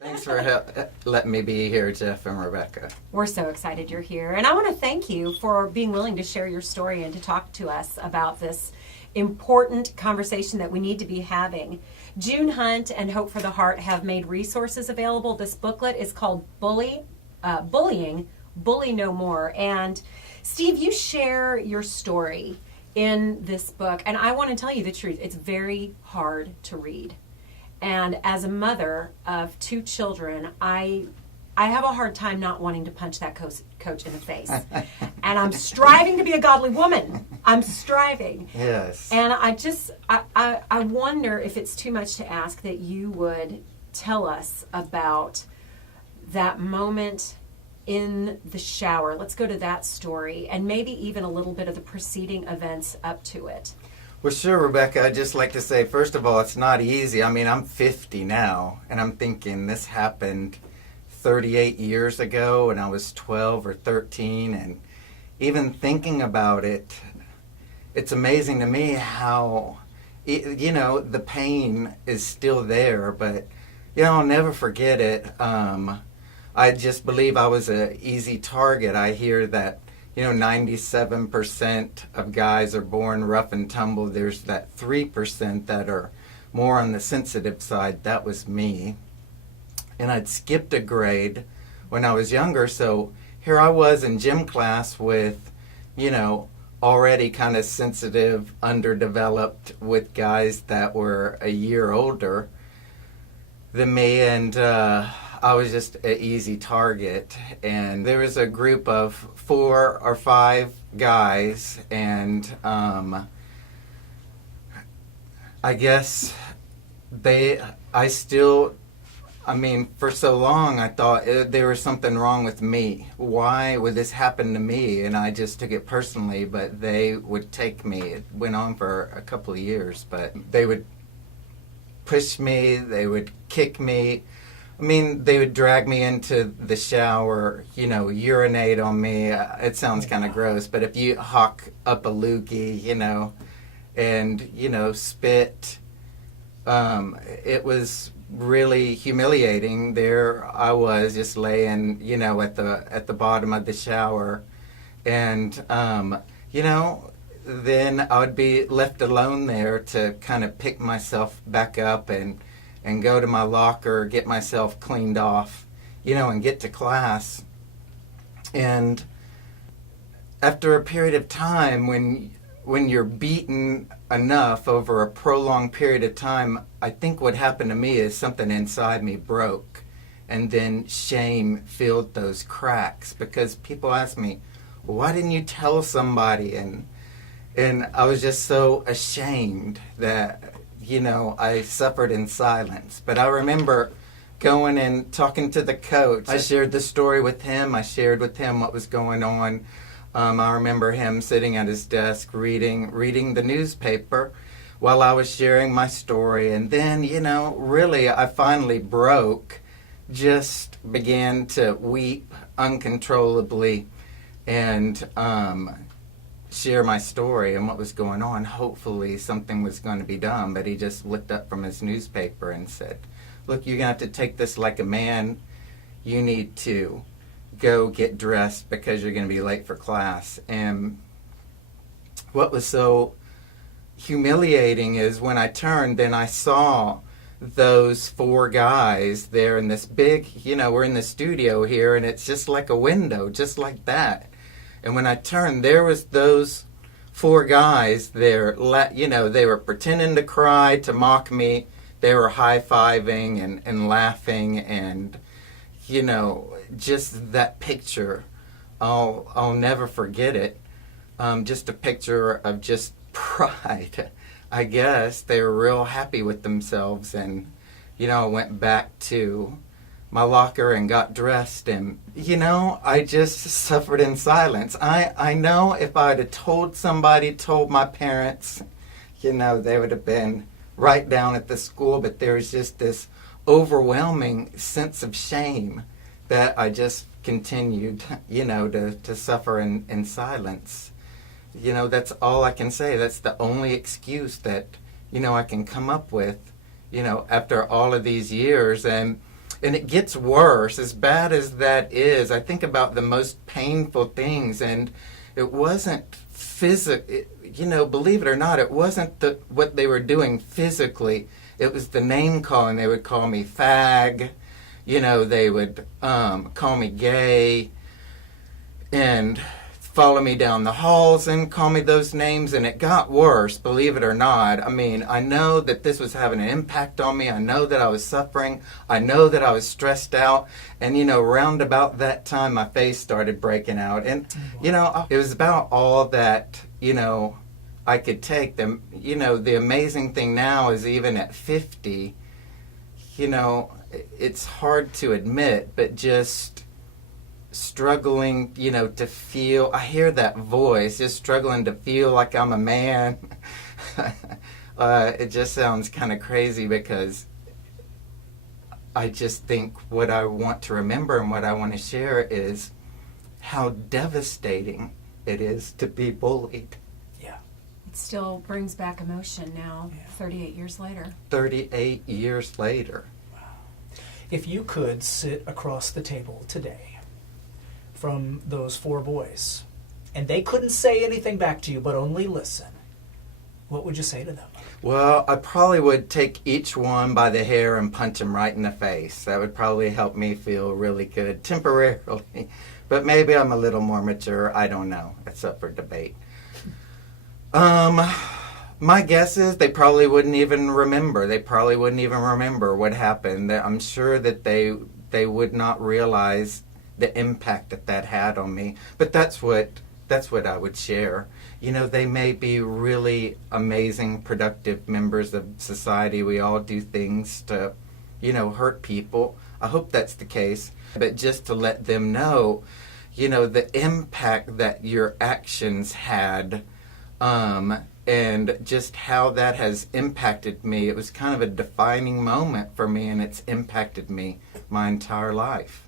Thanks for letting me be here, Jeff and Rebecca. We're so excited you're here. And I want to thank you for being willing to share your story and to talk to us about this important conversation that we need to be having. June Hunt and Hope for the Heart have made resources available. This booklet is called Bullying, Bully No More. And Steve, you share your story in this book. And I want to tell you the truth. It's very hard to read. And as a mother of 2 children, I have a hard time not wanting to punch that coach in the face. And I'm striving to be a godly woman. I'm striving. Yes. And I wonder if it's too much to ask that you would tell us about that moment in the shower. Let's go to that story and maybe even a little bit of the preceding events up to it. Well, sure, Rebecca. I'd just like to say, first of all, it's not easy. I mean, I'm 50 now, and I'm thinking this happened 38 years ago, and I was 12 or 13, and even thinking about it, it's amazing to me how, the pain is still there, but, I'll never forget it. I just believe I was an easy target. I hear that 97% of guys are born rough and tumble. There's that 3% that are more on the sensitive side. That was me. And I'd skipped a grade when I was younger, so here I was in gym class with, already kind of sensitive, underdeveloped, with guys that were a year older than me, and I was just an easy target. And there was a group of 4 or 5 guys, and I guess for so long I thought there was something wrong with me. Why would this happen to me? And I just took it personally, but they would take me. It went on for a couple of years, but they would push me, they would kick me. They would drag me into the shower, urinate on me. It sounds kind of gross, but if you hawk up a loogie, and, spit, it was really humiliating. There I was just laying, at the bottom of the shower. And, then I would be left alone there to kind of pick myself back up and go to my locker, get myself cleaned off, and get to class. And after a period of time, when you're beaten enough over a prolonged period of time, I think what happened to me is something inside me broke. And then shame filled those cracks, because people ask me, why didn't you tell somebody? And I was just so ashamed that I suffered in silence. But I remember going and talking to the coach. I shared the story with him. I shared with him what was going on. I remember him sitting at his desk reading the newspaper while I was sharing my story. And then, really, I finally broke, just began to weep uncontrollably and share my story and what was going on. Hopefully something was going to be done, but he just looked up from his newspaper and said, look, you're going to have to take this like a man. You need to go get dressed because you're going to be late for class. And what was so humiliating is when I turned, then I saw those 4 guys there in this big, we're in the studio here, and it's just like a window, just like that. And when I turned, there was those 4 guys there, they were pretending to cry, to mock me. They were high-fiving and laughing, and, just that picture, I'll never forget it. Just a picture of just pride. I guess they were real happy with themselves, and, I went back to my locker and got dressed, and I just suffered in silence. I know if I'd have told my parents, they would have been right down at the school, but there was just this overwhelming sense of shame that I just continued, to suffer in silence. That's all I can say. That's the only excuse that I can come up with, after all of these years. And it gets worse. As bad as that is, I think about the most painful things, and it wasn't physical. Believe it or not, it wasn't what they were doing physically. It was the name calling. They would call me fag. They would call me gay and follow me down the halls and call me those names. And it got worse, believe it or not. I mean, I know that this was having an impact on me. I know that I was suffering. I know that I was stressed out. And, round about that time, my face started breaking out. And, it was about all that, I could take. The amazing thing now is even at 50, it's hard to admit, but just struggling, to feel, I hear that voice, just struggling to feel like I'm a man. It just sounds kind of crazy, because I just think what I want to remember and what I want to share is how devastating it is to be bullied. Yeah. It still brings back emotion now, 38 years later. 38 years later. If you could sit across the table today from those 4 boys, and they couldn't say anything back to you but only listen, what would you say to them? Well, I probably would take each one by the hair and punch him right in the face. That would probably help me feel really good temporarily. But maybe I'm a little more mature. I don't know. It's up for debate. My guess is they probably wouldn't even remember. They probably wouldn't even remember what happened. I'm sure that they would not realize the impact that had on me. But that's what I would share. They may be really amazing, productive members of society. We all do things to, hurt people. I hope that's the case. But just to let them know, the impact that your actions had, and just how that has impacted me. It was kind of a defining moment for me, and it's impacted me my entire life.